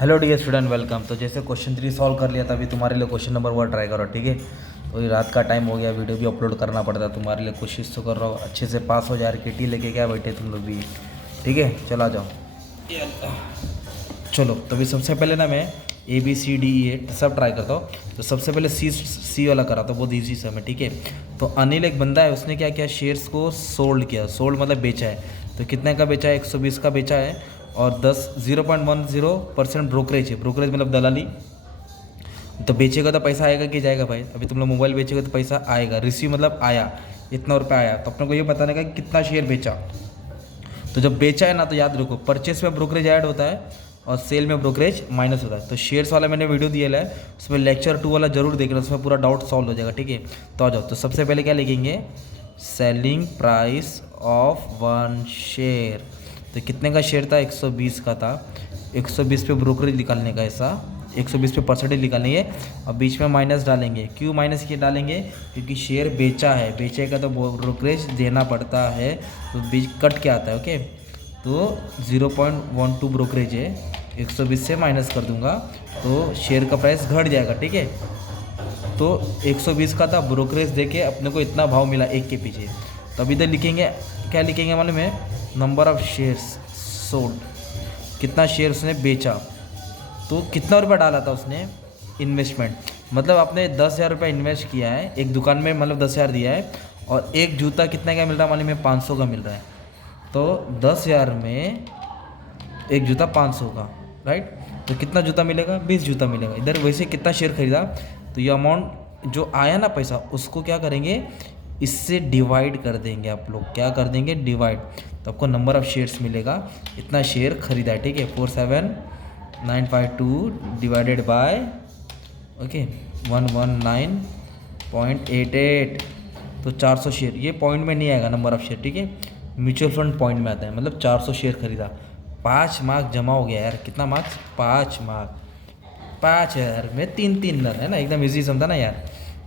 Hello dear student, welcome. तो जैसे question 3 solve कर लिया था, अभी तुम्हारे लिए क्वेश्चन नंबर 1 ट्राई करो, ठीक है। तो ये रात का टाइम हो गया, वीडियो भी अपलोड करना पड़ता है तुम्हारे लिए। कोशिश तो कर रहा हूँ अच्छे से पास हो जाए। किटी लेके क्या बैठे तुम लोग भी, ठीक है। चला जाओ, चलो। तो अभी सबसे पहले ना मैं ABCDE सब ट्राई करता हूँ। तो सबसे पहले सी वाला करा, तो बहुत ईजी सा है, ठीक है। तो अनिल एक बंदा है, उसने क्या किया, शेयर्स को सोल्ड किया। सोल्ड मतलब बेचा है। तो कितने का बेचा है? 120 का बेचा है। और 0.10% ब्रोकरेज है। ब्रोकरेज मतलब दलाली। तो बेचेगा तो पैसा आएगा कि जाएगा भाई? अभी तुम लोग मोबाइल बेचेगा तो पैसा आएगा। रिसीव मतलब आया, इतना रुपया आया। तो अपने को ये बताने का कि कितना शेयर बेचा। तो जब बेचा है ना, तो याद रखो, परचेस में ब्रोकरेज ऐड होता है और सेल में ब्रोकरेज माइनस होता है। तो शेयर्स वाला मैंने वीडियो दिया है, उसमें लेक्चर 2 वाला जरूर देखना, उसमें पूरा डाउट सॉल्व हो जाएगा, ठीक है। तो आ जाओ। तो सबसे पहले क्या लिखेंगे? Selling price of 1 share. तो कितने का शेयर था? 120 का था। 120 पे ब्रोकरेज निकालने का, ऐसा 120 पे परसेंटेज निकालनी है और बीच में माइनस डालेंगे। क्यों माइनस किए डालेंगे? क्योंकि शेयर बेचा है, बेचेगा तो ब्रोकरेज देना पड़ता है, तो बीच कट के आता है। ओके, तो 0.12 ब्रोकरेज है, 120 से माइनस कर दूंगा तो शेयर का प्राइस घट जाएगा, ठीक है। तो 120 का था, ब्रोकरेज देके अपने को इतना भाव मिला एक के पीछे। तो अभी इधर लिखेंगे, क्या लिखेंगे मालूम है? नंबर ऑफ शेयर्स सोल्ड, कितना शेयर उसने बेचा। तो कितना रुपया डाला था उसने? इन्वेस्टमेंट मतलब आपने 10,000 रुपये इन्वेस्ट किया है एक दुकान में, मतलब 10,000 दिया है। और एक जूता कितने का मिल रहा है मालूम है? 500 का मिल रहा है। तो 10,000 में एक जूता 500 का, राइट। तो कितना जूता मिलेगा? 20 जूता मिलेगा। इधर वैसे कितना शेयर खरीदा, तो ये अमाउंट जो आया ना पैसा, उसको क्या करेंगे? इससे डिवाइड कर देंगे। आप लोग क्या कर देंगे? डिवाइड। तो आपको नंबर ऑफ शेयर्स मिलेगा, इतना शेयर खरीदा है, ठीक है। 47952 डिवाइडेड बाय, ओके, 119.88। तो 400 शेयर, ये पॉइंट में नहीं आएगा नंबर ऑफ शेयर, ठीक है। म्यूचुअल फंड पॉइंट में आता है, मतलब 400 शेयर खरीदा। 5 मार्क्स जमा हो गया यार। कितना मार्क्स? 5 मार्क्स। 5,000 में 3 रन है ना, एकदम इजी समझा ना यार।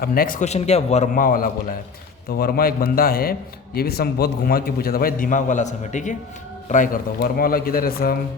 अब नेक्स्ट क्वेश्चन क्या? वर्मा वाला बोला है। तो वर्मा एक बंदा है, ये भी सम बहुत घुमा के पूछा था भाई, दिमाग वाला सम है, ठीक है। ट्राई करता हूँ। वर्मा वाला किधर है सम?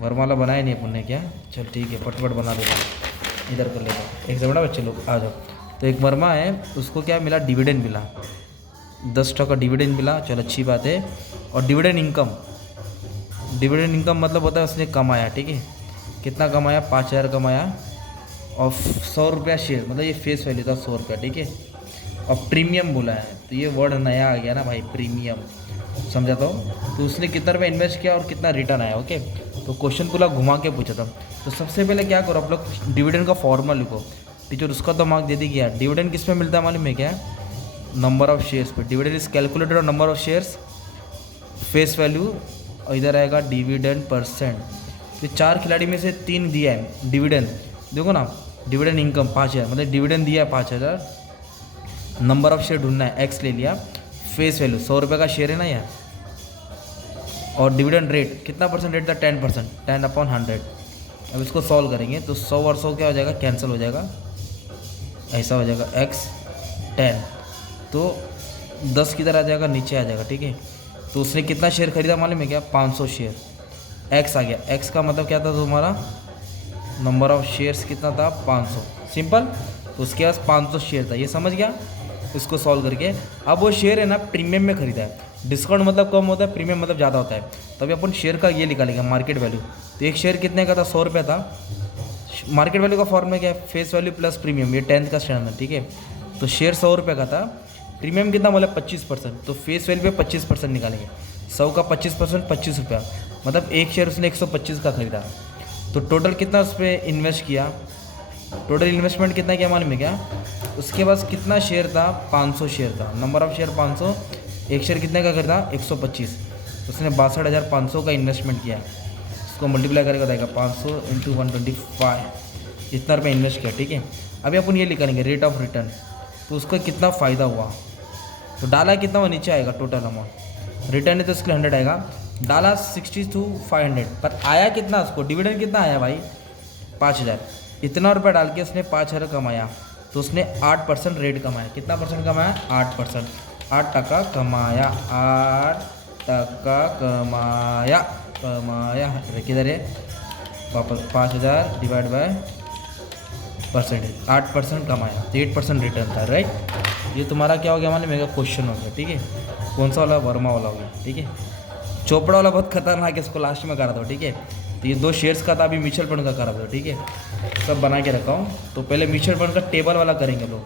वर्मा वाला बनाया नहीं अपन ने क्या? चल ठीक है, पटपट बना देगा, इधर कर लेता हूँ। एक बड़ा बच्चे लोग आ जाओ। तो एक वर्मा है, उसको क्या मिला? डिविडेंड मिला, 10% डिविडेंड मिला। चल अच्छी बात है। और डिविडेंड इनकम, डिविडेंड इनकम मतलब होता है उसने कमाया, ठीक है। कितना कमाया? 5,000 कमाया। और 100 रुपया शेयर, मतलब ये फेस वैल्यू था 100 रुपया, ठीक है। और प्रीमियम बोला है, तो ये वर्ड नया आ गया ना भाई, प्रीमियम, समझाता हूँ। तो उसने कितना रुपया इन्वेस्ट किया और कितना रिटर्न आया, ओके। तो क्वेश्चन पूरा घुमा के पूछा था। तो सबसे पहले क्या करो आप लोग? डिविडेंड का फॉर्मूला लिखो। टीचर उसका तो मार्क दे दी गया। डिविडेंड किस पे मिलता है मालूम है क्या? नंबर ऑफ शेयर्स पे। डिविडेंड इज कैलकुलेटेड और number of shares, face value, और इधर आएगा डिविडेंड परसेंट। तो 4 खिलाड़ी में से 3 दिया है डिविडेंड, देखो ना। डिविडेंड इनकम 5,000, मतलब डिविडेंड दिया है 5,000। नंबर ऑफ शेयर ढूंढना है, एक्स ले लिया। फेस वैल्यू 100 रुपये का शेयर है ना यार। और डिविडेंड रेट कितना परसेंट रेट था? 10%, 10/100। अब इसको सॉल्व करेंगे तो 100 और 100 क्या हो जाएगा? कैंसिल हो जाएगा, ऐसा हो जाएगा x 10। तो 10 किधर आ जाएगा? नीचे आ जाएगा, ठीक है। तो उसने कितना शेयर खरीदा मालूम है क्या? 500 शेयर। x आ गया, x का मतलब क्या था तुम्हारा? नंबर ऑफ शेयर्स कितना था? 500, सिंपल। तो उसके पास 500 शेयर था, ये समझ गया इसको सॉल्व करके। अब वो शेयर है ना, प्रीमियम में खरीदा है। डिस्काउंट मतलब कम होता है, प्रीमियम मतलब ज़्यादा होता है। तो अभी अपन शेयर का ये निकालेंगे, मार्केट वैल्यू। तो एक शेयर कितने का था? 100 रुपये था। मार्केट वैल्यू का फॉर्मूला क्या है? फेस वैल्यू प्लस प्रीमियम, ये 10th का स्टैंडर्ड, ठीक है। तो शेयर 100 रुपये का था, प्रीमियम कितना बोला? 25%। तो फेस वैल्यू पे 25% निकालेंगे। 100 का 25%, 25 रुपया, मतलब एक शेयर उसने 125 का खरीदा। तो टोटल कितना उस पर इन्वेस्ट किया? टोटल इन्वेस्टमेंट कितना किया मालूम है क्या? उसके पास कितना शेयर था? 500 शेयर था। नंबर ऑफ शेयर 500, एक शेयर कितने का खरीदा? 125। उसने 62,500 का इन्वेस्टमेंट किया। उसको मल्टीप्लाई करके बताएगा 500 × 125, इतना रुपये इन्वेस्ट किया, ठीक है। अभी अपन ये लिखेंगे रेट ऑफ रिटर्न। तो उसका कितना फ़ायदा हुआ? तो डाला कितना, वो नीचे आएगा टोटल अमाउंट। रिटर्न है तो उसके 100 आएगा। डाला 60 to 500, पर आया कितना उसको? डिविडेंड कितना आया भाई? 5,000। इतना रुपया डाल के उसने 5,000 कमाया, तो उसने 8% रेट कमाया। कितना परसेंट कमाया? 8%। 8% कमाया, 8% कमाया, किधर है? वापस 5,000 डिवाइड बाय परसेंटेज, 8% कमाया तो 8% रिटर्न था, राइट। ये तुम्हारा क्या हो गया, हमारे मेगा क्वेश्चन हो गया, ठीक है। कौन सा वाला, वर्मा वाला हो गया, ठीक है। चोपड़ा वाला बहुत खतरनाक है, इसको लास्ट में करा दो, ठीक है। तो ये 2 शेयर्स का था, अभी म्यूचुअल फंड का करा दो, ठीक है। सब बना के रखा हूँ। तो पहले म्यूचुअल फंड का टेबल वाला करेंगे लोग,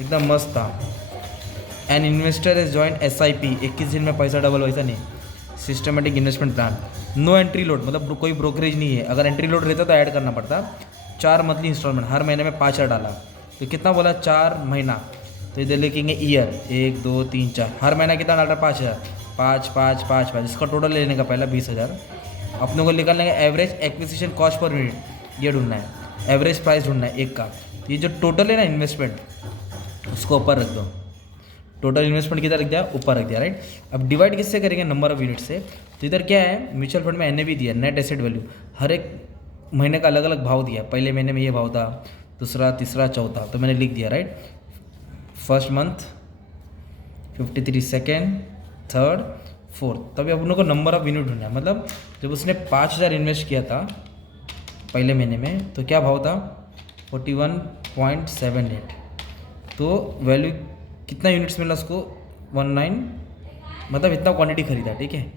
एकदम मस्त था। An investor is join SIP, 21 दिन में पैसा डबल, वैसा नहीं, systematic investment plan. No entry load, मतलब कोई ब्रोकरेज नहीं है। अगर एंट्री लोड रहता तो ऐड करना पड़ता। 4 मंथली इंस्टॉलमेंट, हर महीने में 5,000 डाला, तो कितना बोला, 4 महीना। तो इधर लिखेंगे ईयर, 1 2 3 4, हर महीना कितना डाल रहा है, 5,000, 5 5 5 5, इसका टोटल लेने का पहला 20,000। अपने को निकालने का average acquisition cost per unit, ये ढूंढना है, एवरेज प्राइस ढूंढना है एक का। तो ये जो टोटल है ना इन्वेस्टमेंट, उसको ऊपर रख दो। टोटल इन्वेस्टमेंट किधर रख दिया, ऊपर रख दिया, राइट। अब डिवाइड किससे करेंगे, नंबर ऑफ यूनिट से। तो इधर क्या है, म्यूचुअल फंड में NAV दिया, नेट एसेट वैल्यू, हर एक महीने का अलग अलग भाव दिया। पहले महीने में ये भाव था, दूसरा, तीसरा, चौथा, तो मैंने लिख दिया, right. First month 53, second, third, fourth. तभी अब उन लोगों को नंबर ऑफ यूनिट ढूंढना है। मतलब जब उसने 5,000 इन्वेस्ट किया था पहले महीने में, तो क्या भाव था, 41.78। तो वैल्यू कितना यूनिट्स मिला उसको, 19, मतलब इतना क्वांटिटी खरीदा, ठीक है।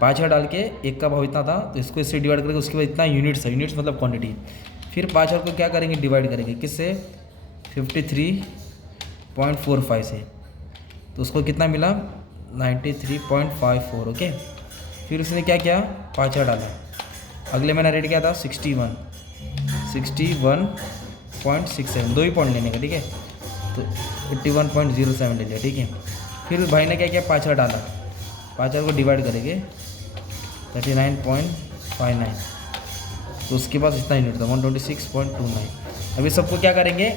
5,000 डाल के एक का भाव इतना था, तो इसको इससे डिवाइड करके उसके बाद इतना यूनिट्स है, यूनिट्स मतलब क्वांटिटी। फिर 5,000 को क्या करेंगे, डिवाइड करेंगे किससे, 53.45 से, तो उसको कितना मिला, 93.54, ओके। फिर उसने क्या किया, 5,000 डाला, अगले महीना रेट क्या था, 61.67, 2 ही पॉइंट लेने का, ठीक है। तो 81.07 ले लिया, ठीक है। फिर भाई ने क्या किया, 5,000 डाला, 5,000 को डिवाइड करेंगे 39.59, तो उसके पास इतना यूनिट था, 126.29। अभी सबको क्या करेंगे,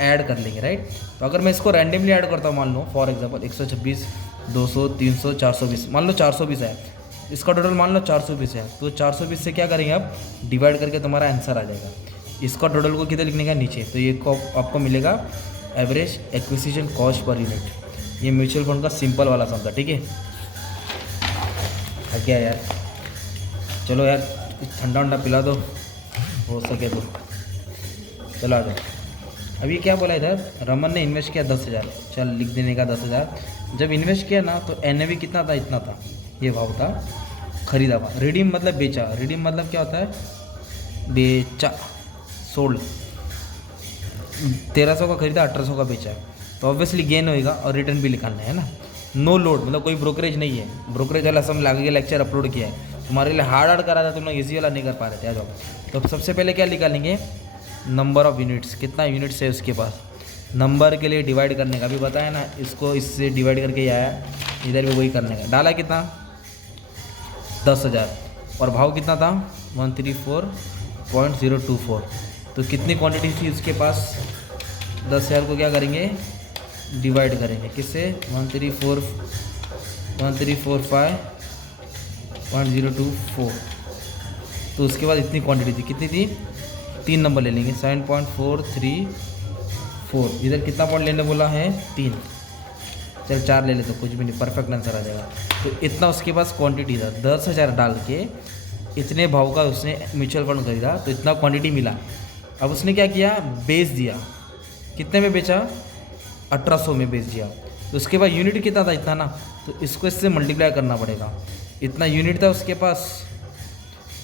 ऐड कर लेंगे, राइट। तो अगर मैं इसको रैंडमली ऐड करता हूँ, मान लो फॉर एग्जांपल 126, 200, 300, 420, मान लो 420 है, इसका टोटल मान लो 420 है, तो 420 से क्या करेंगे आप, डिवाइड करके तुम्हारा आंसर आ जाएगा। इसका टोटल को किधर लिखने का, नीचे। तो ये आपको मिलेगा average acquisition cost per unit. ये म्यूचुअल फंड का सिंपल वाला सम था, ठीक है। क्या यार, चलो यार ठंडा वंडा पिला दो हो सके तो, चलो आ जाओ। अभी क्या बोला इधर, रमन ने इन्वेस्ट किया 10,000, चल लिख देने का 10,000। जब इन्वेस्ट किया ना, तो NAV कितना था, इतना था, ये भाव था, खरीदा हुआ। रिडीम मतलब बेचा, रिडीम मतलब क्या होता है, बेचा, सोल्ड। 1,300 का खरीदा, 1,800 का बेचा, तो ऑब्वियसली गेन होएगा और रिटर्न भी निकालना है ना। नो लोड, मतलब कोई ब्रोकरेज नहीं है। ब्रोकरेज वाला सब लागे के लेक्चर अपलोड किया है, तुम्हारे लिए हार्ड करा था, तुम लोग ईजी वाला नहीं कर पा रहे थे। आ जाओ। तो सबसे पहले क्या निकालेंगे, नंबर ऑफ यूनिट्स, कितना यूनिट्स है उसके पास। नंबर के लिए डिवाइड करने का भी बताया ना, इसको इससे डिवाइड करके ही आया, इधर भी वही करने का। डाला कितना, 10,000, और भाव कितना था, 134.024। तो कितनी क्वांटिटी थी उसके पास, 10,000 को क्या करेंगे, डिवाइड करेंगे किससे, 1345.024। तो उसके बाद इतनी क्वांटिटी थी, कितनी थी, 3 नंबर ले लेंगे, 7.434। इधर कितना पॉइंट लेने बोला है, 3, चल 4 ले ले, तो कुछ भी नहीं, परफेक्ट आंसर आ जाएगा। तो इतना उसके पास क्वांटिटी था, 10,000 डाल के इतने भाव का उसने म्यूचुअल फंड खरीदा, तो इतना क्वांटिटी मिला। अब उसने क्या किया, बेच दिया, कितने में बेचा, 1,800 में बेच दिया। तो उसके बाद यूनिट कितना था, इतना ना, तो इसको इससे मल्टीप्लाई करना पड़ेगा। इतना यूनिट था उसके पास,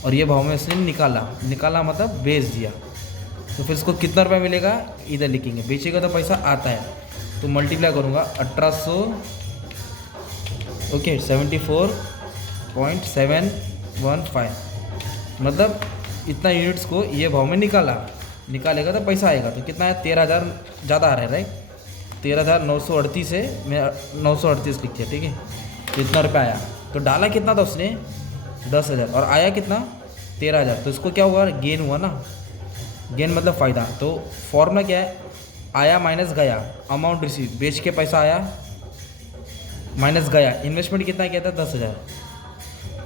और ये भाव में उसने निकाला मतलब बेच दिया। तो फिर इसको कितना रुपया मिलेगा, इधर लिखेंगे, बेचेगा तो पैसा आता है, तो मल्टीप्लाई करूँगा 1,800, ओके, 74.715, मतलब इतना यूनिट्स को ये भाव में निकालेगा तो पैसा आएगा। तो कितना है, 13,000 ज़्यादा आ रहा है, राइट। 13,938 से मैं 938 लिख दिया, ठीक है। तो इतना रुपया आया। तो डाला कितना था उसने, 10,000, और आया कितना, 13,000। तो इसको क्या हुआ, गेन हुआ ना, गेन मतलब फ़ायदा। तो फॉर्मूला क्या है, आया माइनस गया, अमाउंट रिसीव, बेच के पैसा आया माइनस गया, इन्वेस्टमेंट कितना किया था, 10,000।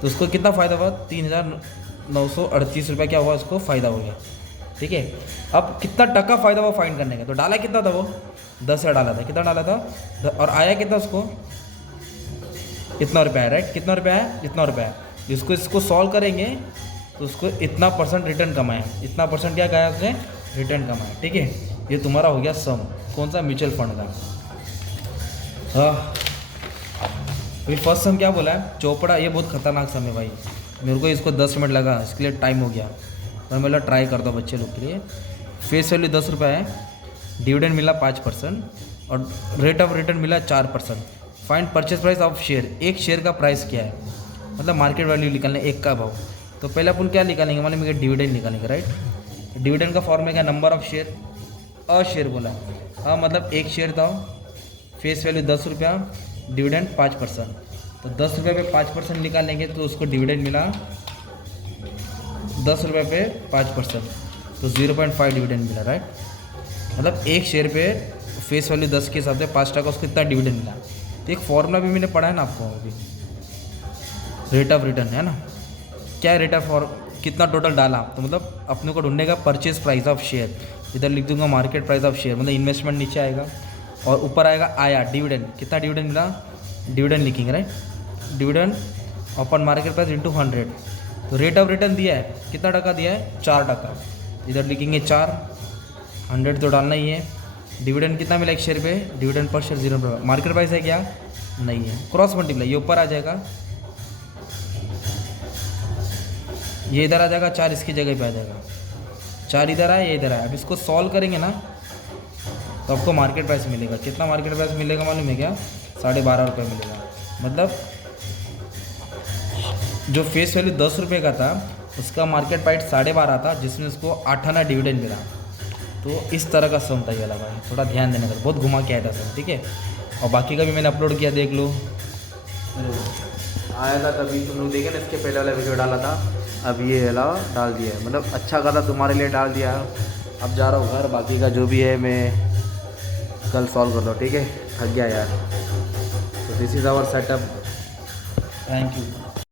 तो उसको कितना फ़ायदा हुआ, 3,938 रुपये क्या हुआ, उसको फ़ायदा हो गया, ठीक है। अब कितना टका फ़ायदा हुआ फाइंड करने का। तो डाला कितना था वो, 10,000 डाला था, कितना डाला था, और आया कितना उसको, इतना रुपया है, राइट। कितना रुपया है, इतना रुपया है। इसको सॉल्व करेंगे तो उसको इतना परसेंट रिटर्न कमाया, इतना परसेंट क्या कहा उसने, रिटर्न कमाया। ठीक है, ये तुम्हारा हो गया सम, कौन सा, म्यूचुअल फंड का। हाँ, फिर फर्स्ट सम क्या बोला है, चौपड़ा, ये बहुत खतरनाक सम है भाई, मेरे को इसको 10 मिनट लगा, इसके लिए टाइम हो गया, मैं बोला ट्राई करता हूँ बच्चे लोग के लिए। फेस वैल्यू 10 रुपये है, डिविडेंड मिला 5% और रेट ऑफ रिटर्न मिला 4%। Find purchase price of share, एक शेयर का प्राइस क्या है, मतलब मार्केट वैल्यू निकालने, एक का भाव। तो पहले अपन क्या निकालेंगे, मालूम है, डिविडेंड निकालेंगे, राइट। डिविडेंड का फॉर्म है क्या, number of share, a share बोला, हाँ मतलब एक शेयर था, फेस वैल्यू 10 रुपया, डिविडेंड 5%, तो 10 रुपये पे 5% निकालेंगे तो उसको डिविडेंड मिला 10 रुपये पे 5%, तो 0.5 डिविडेंड मिला, राइट। मतलब एक शेयर पे फेस वैल्यू 10 के हिसाब से 5% उसको इतना डिविडेंड मिला। तो एक फॉर्मूला भी मैंने पढ़ा है ना आपको अभी, रेट ऑफ रिटर्न है ना, क्या रेट ऑफ, और कितना टोटल डाला, तो मतलब अपने को ढूंढने का परचेज प्राइस ऑफ शेयर, इधर लिख दूंगा मार्केट प्राइस ऑफ शेयर, मतलब इन्वेस्टमेंट नीचे आएगा और ऊपर आएगा आया डिविडेंड, कितना डिविडेंड मिला, डिविडेंड लिखेंगे, राइट। डिविडेंड अपन मार्केट प्राइस इंटू 100, तो रेट ऑफ रिटर्न दिया है, कितना टका दिया है, 4%, इधर लिखेंगे 4, 100 तो डालना ही है। डिविडेंड कितना मिला एक शेयर पे, dividend per share 0, market price है क्या, नहीं है, क्रॉस मल्टीप्लाई, ये ऊपर आ जाएगा, ये इधर आ जाएगा, 4 इसकी जगह पे आ जाएगा, 4 इधर आया, ये इधर आया। अब इसको सॉल्व करेंगे ना तो आपको मार्केट प्राइस मिलेगा, कितना मार्केट प्राइस मिलेगा मालूम है क्या, 12.5 रुपये मिलेगा। मतलब जो फेस वैल्यू 10 रुपये का था उसका मार्केट प्राइस 12.5 था, जिसमें उसको 8 आना डिविडेंड मिला। तो इस तरह का सम था ये वाला भाई, थोड़ा ध्यान देने का, बहुत घुमा के आया था सम, ठीक है। और बाकी का भी मैंने अपलोड किया, देख लो, आया था तभी तुम लोग देखे ना, इसके पहले वाला वीडियो डाला था, अब ये वाला डाल दिया है, मतलब अच्छा खासा तुम्हारे लिए डाल दिया है। अब जा रहा हूँ घर, बाकी का जो भी है मैं कल सॉल्व कर लो, ठीक है, थक गया यार। तो this is our setup, thank you.